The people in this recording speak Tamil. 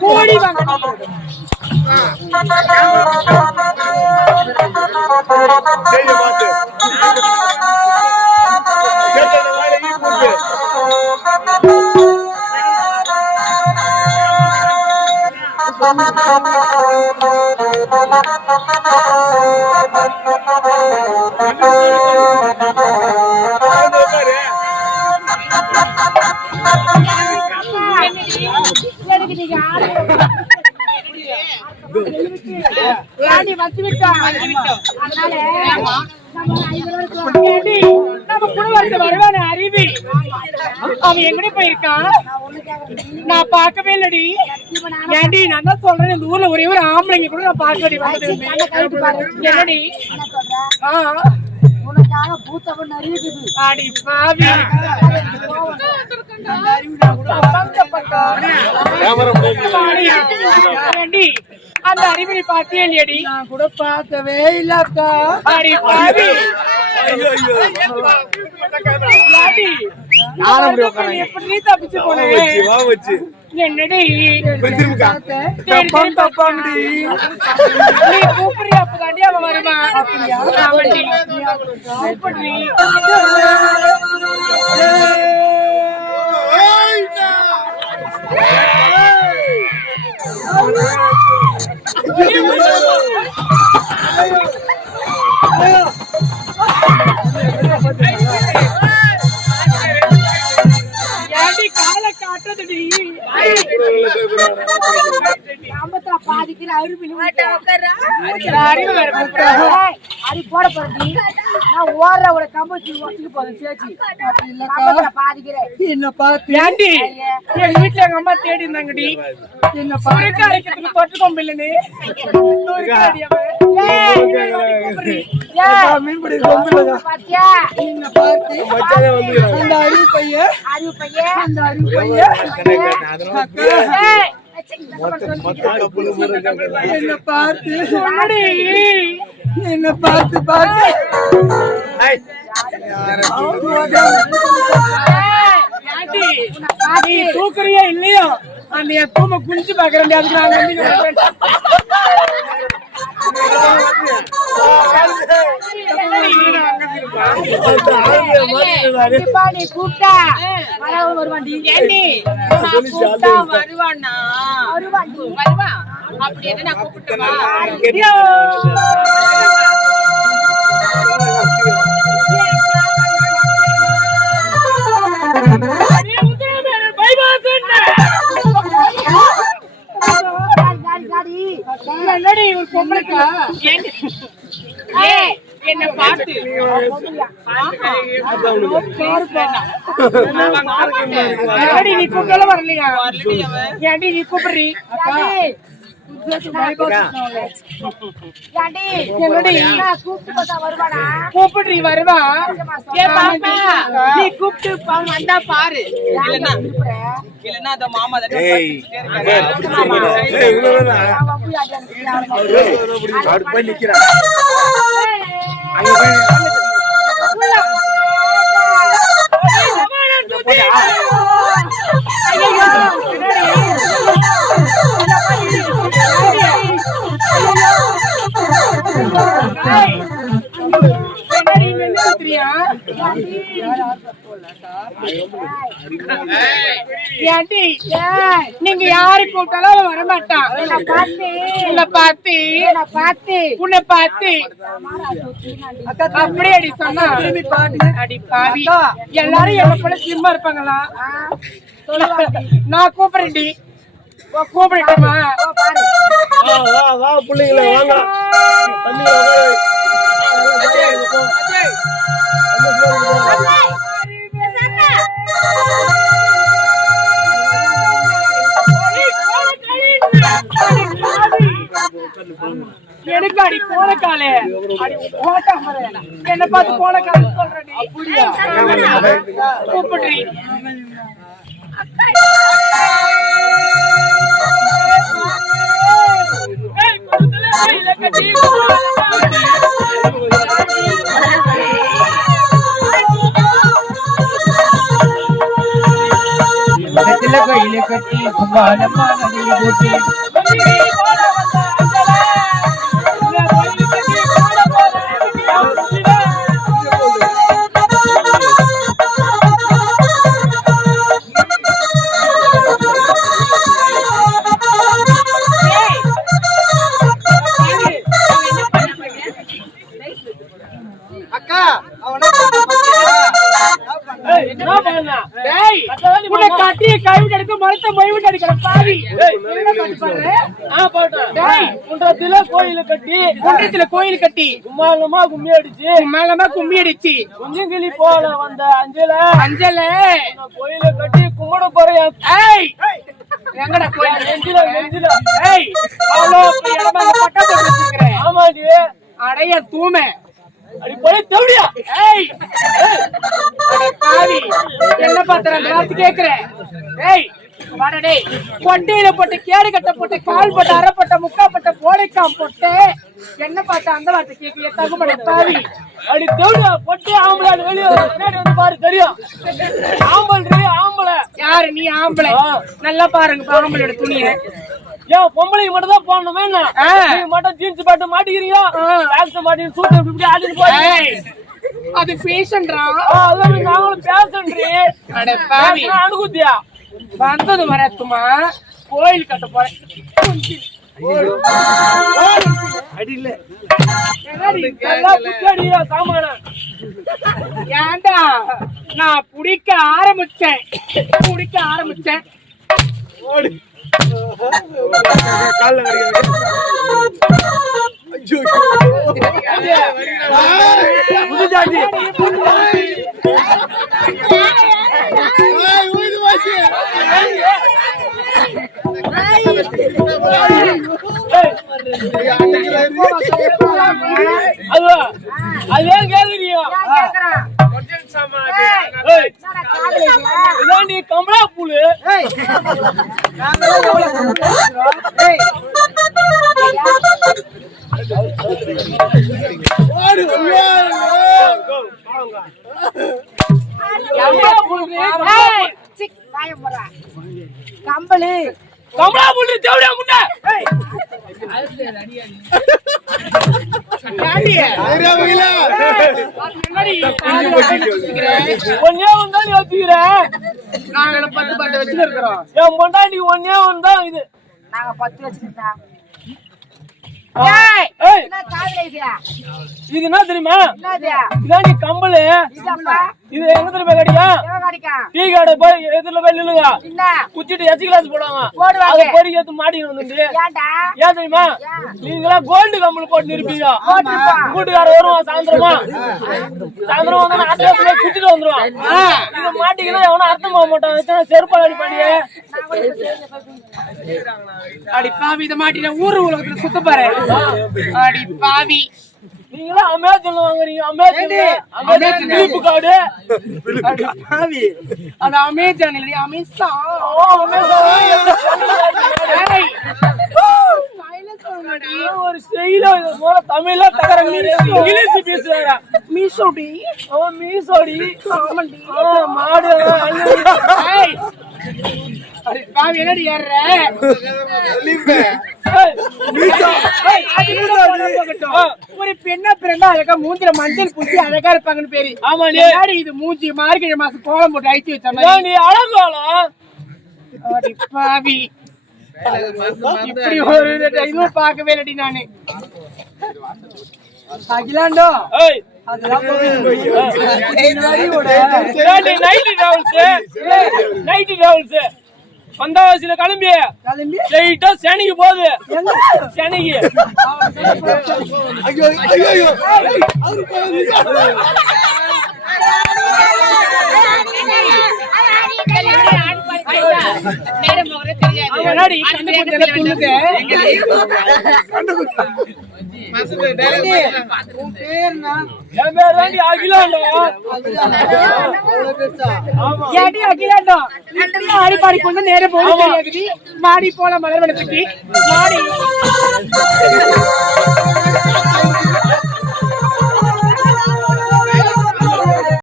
கோடி வாங்க வருவான அறிவி அவன் எங்கடி போயிருக்கான் நான் பார்க்கவே இல்லடி ஏண்டி நான் தான் சொல்றேன் இந்த ஊர்ல ஒரே ஒரு ஆம்பளைங்க கூட நான் பார்க்கடி என்னடி அடி பாவி அந்த அறிவினை பார்த்தே இல்லையடி நான் கூட பார்க்கவே இல்லக்கா அடி பாவி எப்படி தப்பிச்சு போனேன் என்னடி கூப்பிடுறி அப்பதாண்டி அவன் வருவான் கூப்பிடுறி பாதிக்கிற அடி போட போறீ நான் ஓடுற ஒரு கம்பு போதும் சேச்சி பாதிக்கிறேன் என்ன பார்த்து ஏண்டி எங்க வீட்டுல எங்க அம்மா தேடி இருந்தாங்கடி என்ன பாருக்க அரைக்கிறதுக்கு தொட்டு கொம்பு இல்லன்னு மீன்படி கொம்பு பாத்தியா என்ன பார்த்து அந்த அறிவு பையன் அந்த அறிவு பையன் என்ன பார்த்து என்ன பார்த்து பார்த்து தூக்குறியா இல்லையோ அந்த தூம குளிச்சு பாக்குறேன் அதுக்கு நாங்க கூப்பிட்டா வருவானா வருவான் அப்படி என்ன நான் கூப்பிட்டா என்ன பார்த்து நீ கூப்பிடல வரலையா ஏன்டி நீ கூப்பிடுறீ கூப்பிடுறீ வருவா நீ கூப்பிட்டு வந்தா பாரு இல்லன்னா அந்த மாமா நிக்கிறான் நீங்க யாரு கூப்பிட்டாலும் வர மாட்டான் உன்னை பார்த்து அப்படியே அடி சொன்னா அடி பாவி எல்லாரும் என்ன போல சிம்மா இருப்பாங்களா நான் கூப்பிடுறேன்டி கூப்பிடட்டுமா பிள்ளைங்கள வாங்க எனக்கு அடி போன காலே என்ன பார்த்து போன கால சொல்றேன் கூப்பிடுறீ அஞ்சல கையில கட்டி கும்பாலம்மா நதியில போட்டு கோயில் கட்டி கும்மாலமா கும்மி அடிச்சு கொஞ்சம் கிளி போல வந்த அஞ்சல கோயில கட்டி கும்பிட போறியா? எங்கடா கோயில் நெஞ்சில ஆமாடி அடைய தூமை அடி போய் தேவடியா என்ன பாத்திரம் கேக்குறேன். கொண்டையில போட்டு கேடு கட்ட போட்டு கால் போட்டு அரைப்பட்ட முக்காப்பட்ட போடைக்காம் போட்டு என்ன பார்த்தா அந்த வார்த்தை கேட்க தகுமட பாவி அடி தேவடியா பொட்டு ஆம்பளை வெளியே வந்து பாரு தெரியும். ஆம்பளை யாரு நீ? ஆம்பளை நல்லா பாருங்க ஆம்பளையோட துணிய. ஏன் பொம்பளை மட்டும் தான் போடணுமே மட்டும் ஜீன்ஸ் பாட்டு மாட்டிக்கிறீங்க மாட்டி சூட்டு இப்படி ஆடிட்டு போய் அது பேஷன்டா. நாங்களும் பேசன்றி அனுகுத்தியா வந்தது வரத்துமா கோயில் கட்ட போறேன். ஏண்டா நான் குடிக்க ஆரம்பிச்சேன் அதே கேக்குறியா? நீ கமலா பூலு கம்பளி கமலா பூலு தேவடியா முன்ன ஒன்னே வந்தா நீ வச்சுக்கிறேன். நாங்க 10 வச்சுக்கிறோம். என் பொண்டா நீ ஒன்னே வந்தா இது நாங்க 10 வச்சுக்கிட்டா. இது என்ன தெரியுமா? இதான் நீ கம்பளு. இது எங்க தெரியுமா கிடைக்கும்? டீ கடை போய் எதிரில போய் நில்லுங்க. குச்சிட்டு எச்சு கிளாஸ் போடுவாங்க. அது பொறி ஏத்து மாட்டின்னு வந்து ஏன் தெரியுமா? நீங்களா கோல்டு கம்பளு போட்டு இருப்பீங்க. கூட்டுக்கார வருவான் சாயந்தரம் வந்து அட்ரஸ் குச்சிட்டு வந்துருவான். இது மாட்டிங்கன்னா எவனும் அர்த்தம் போக மாட்டான். செருப்பால் அடிப்பாடியே அடி பாவி. இதை மாட்டின ஊரு உலகத்துல சுத்த பாரு அடி பாவி. நீங்களா அமேசான் வாங்குறீங்க. அமேசான் கிளிப்பு கார்டு அடி பாவி. அது அமேசான் இல்ல அமேசான். ஒரு ஸ்டைலா தமிழ்ல தகரம் இங்கிலீஷ் பேசுறாரா? மீசோடி மீசோடி மாடு என்னடி ஏற ஒரு பெண்ணா பிறந்தா அழகா மூஞ்சில மஞ்சள் பூசி அழகா இருப்பாங்கன்னு பேரு. ஆமா இது மூஞ்சி மார்கழி மாசம் கோலம் போட்டு அழிச்சு வச்ச மாதிரி அழகாலம் பாவி. இப்படி ஒரு இதுவும் பார்க்கவே இல்லடி நானு. அகிலாண்டோ நைட்டு டிராவல்ஸ் வந்தாவாசியில கிளம்பி லைட்டா சேனைக்கு போகுது. சேனைக்கு அடிப்பாடி கொண்டு நேரம் போகுது. மாடி போல மலர்வனத்துக்கு மாடி